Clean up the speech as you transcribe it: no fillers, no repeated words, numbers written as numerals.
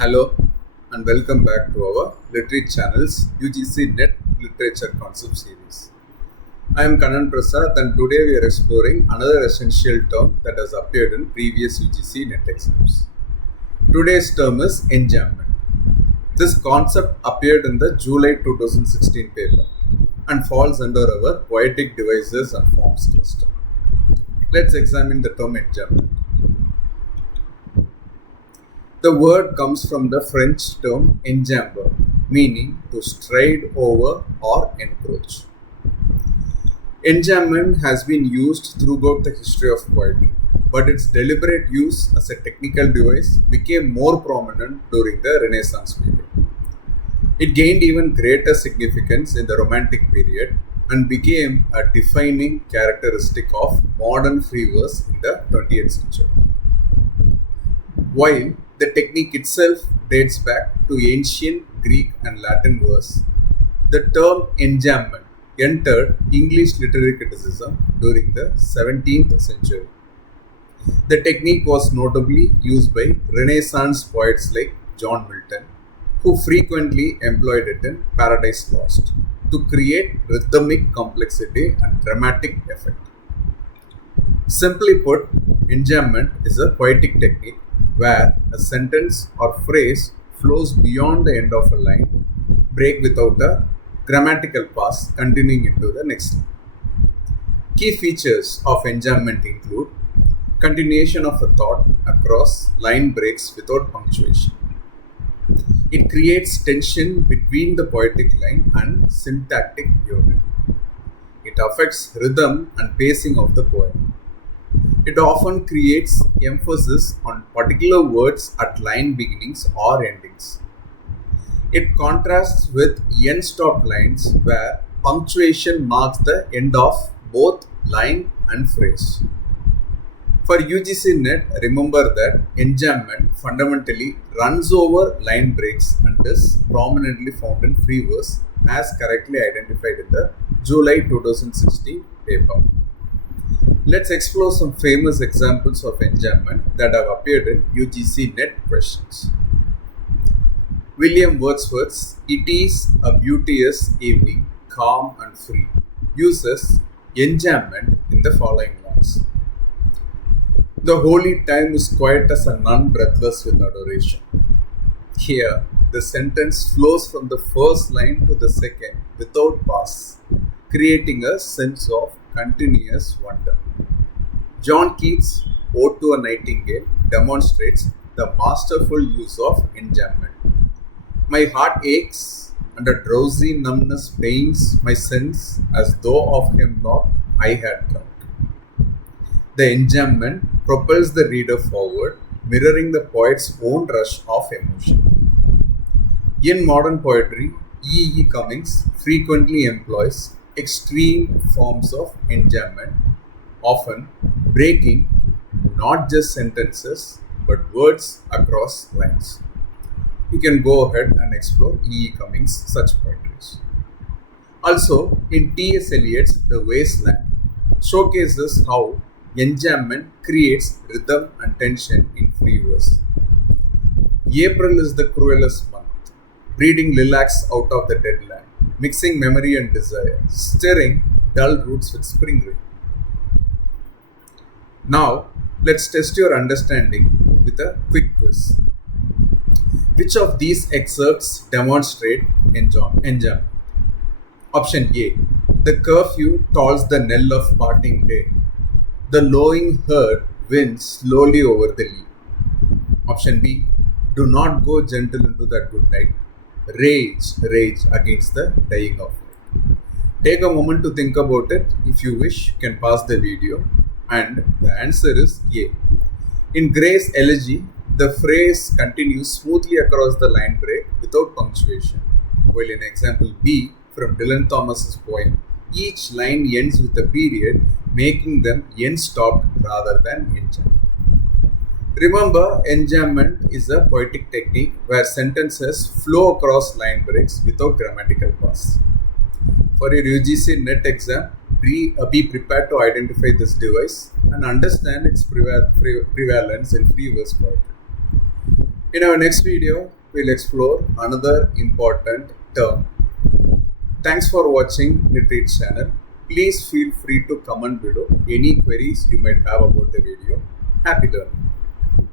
Hello and welcome back to our Literate channel's UGC NET Literature Concept Series. I am Kanan Prasad and today we are exploring another essential term that has appeared in previous UGC NET exams. Today's term is enjambment. This concept appeared in the July 2016 paper and falls under our poetic devices and forms cluster. Let's examine the term enjambment. The word comes from the French term enjamber, meaning to stride over or encroach. Enjambment has been used throughout the history of poetry, but its deliberate use as a technical device became more prominent during the Renaissance period. It gained even greater significance in the Romantic period and became a defining characteristic of modern free verse in the 20th century. While the technique itself dates back to ancient Greek and Latin verse, the term enjambment entered English literary criticism during the 17th century. The technique was notably used by Renaissance poets like John Milton, who frequently employed it in Paradise Lost to create rhythmic complexity and dramatic effect. Simply put, enjambment is a poetic technique where a sentence or phrase flows beyond the end of a line, break without a grammatical pause, continuing into the next line. Key features of enjambment include continuation of a thought across line breaks without punctuation. It creates tension between the poetic line and syntactic unit. It affects rhythm and pacing of the poem. It often creates emphasis on particular words at line beginnings or endings. It contrasts with end-stop lines where punctuation marks the end of both line and phrase. For UGC NET, remember that enjambment fundamentally runs over line breaks and is prominently found in free verse as correctly identified in the July 2016 paper. Let's explore some famous examples of enjambment that have appeared in UGC NET questions. William Wordsworth's "It is a beauteous evening, calm and free" uses enjambment in the following lines. "The holy time is quiet as a nun breathless with adoration." Here, the sentence flows from the first line to the second without pause, creating a sense of continuous wonder. John Keats' Ode to a Nightingale demonstrates the masterful use of enjambment. "My heart aches, and a drowsy numbness pains my sense, as though of hemlock I had drunk." The enjambment propels the reader forward, mirroring the poet's own rush of emotion. In modern poetry, E. Cummings frequently employs extreme forms of enjambment, often breaking not just sentences but words across lines. You can go ahead and explore E. Cummings' such poetries. Also, in T.S. Eliot's The Wasteland, showcases how enjambment creates rhythm and tension in free verse. April is the cruelest month, breeding lilacs out of the dead land, mixing memory and desire, stirring dull roots with spring rain. Now, let's test your understanding with a quick quiz. Which of these excerpts demonstrate enjambment? Option A. The curfew tolls the knell of parting day. The lowing herd wins slowly over the lea. Option B. Do not go gentle into that good night. Rage, rage against the dying of light. Take a moment to think about it. If you wish, you can pause the video. And the answer is A. In Gray's elegy, the phrase continues smoothly across the line break without punctuation, while in example B from Dylan Thomas's poem, each line ends with a period, making them end-stopped rather than enjambed. Remember, enjambment is a poetic technique where sentences flow across line breaks without grammatical pause. For your UGC NET exam, be prepared to identify this device and understand its prevalence in free verse poetry. In our next video, we'll explore another important term. Thanks for watching NET channel. Please feel free to comment below any queries you might have about the video. Happy learning.